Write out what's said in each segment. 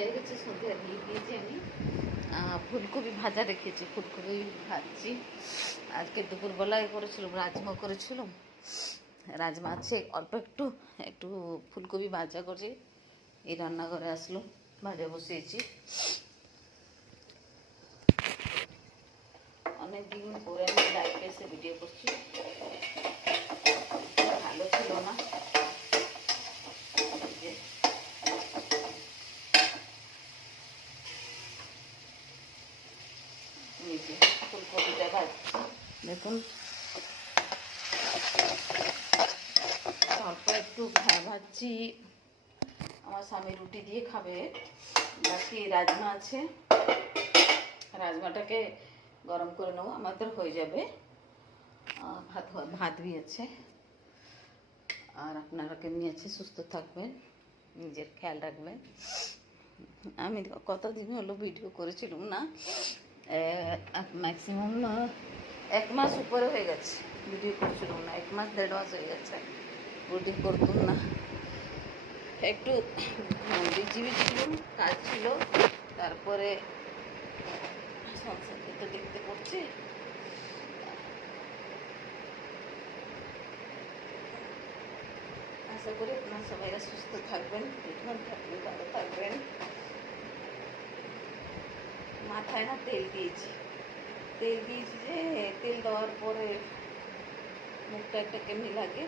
হয়ে গেছে, সন্ধ্যা দিয়ে দিয়েছি আমি। ফুলকপি ভাজা রেখেছি, ফুলকপি ভাজছি। আজকে দুপুরবেলায় করেছিলাম, রাজমা করেছিলাম। রাজমা আছে অল্প একটু, একটু ফুলকপি ভাজা করছি। এই রান্নাঘরে আসলো, ভাজা বসিয়েছি। অনেক দিন পরে আমি লাইভে এসে ভিডিও করছি, ভালো ছিল না। ফুলকপিটা ভাজছি, দেখুন অল্প একটু ভাজছি। আমার স্বামী রুটি দিয়ে খাবে, বাকি রাজমা আছে, রাজমাটাকে গরম করে নেবো, আমাদের হয়ে যাবে। ভাত भी আছে। আর আপনারা কেমনি আছে, সুস্থ থাকবেন, নিজের খেয়াল রাখবেন। আমি কতদিন হলো ভিডিও করেছিলাম না, ম্যাক্সিমাম 1 মাস উপরে হয়ে গেছে ভিডিও করছিলাম না, 1 মাস 1.5 মাস হয়ে গেছে ভিডিও করতাম না। একটু বিজি ছিলাম, কাজ ছিল, তারপরে সংসারকে তো দেখতে পড়ছে। আশা করি আপনারা সবাই সুস্থ থাকবেন, ট্রিটমেন্ট থাকবেন, ভালো থাকবেন। মাথায় না তেল দিয়েছি, যে তেল দেওয়ার পরে মুখটা একটা কেমনি লাগে,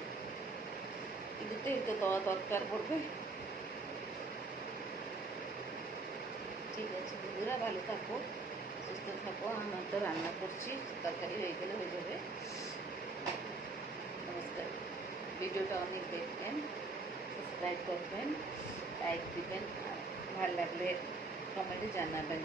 কিন্তু তেল তো দেওয়া দরকার পড়বে। ঠিক আছে বন্ধুরা, ভালো থাকো, সুস্থ থাকো। আমরা তো রান্না করছি, তরকারি হয়ে গেলে হয়ে যাবে। নমস্কার। ভিডিওটা অনেক দেখবেন, সাবস্ক্রাইব করবেন, লাইক দিবেন, আর ভালো লাগলে কমেন্টে জানাবেন।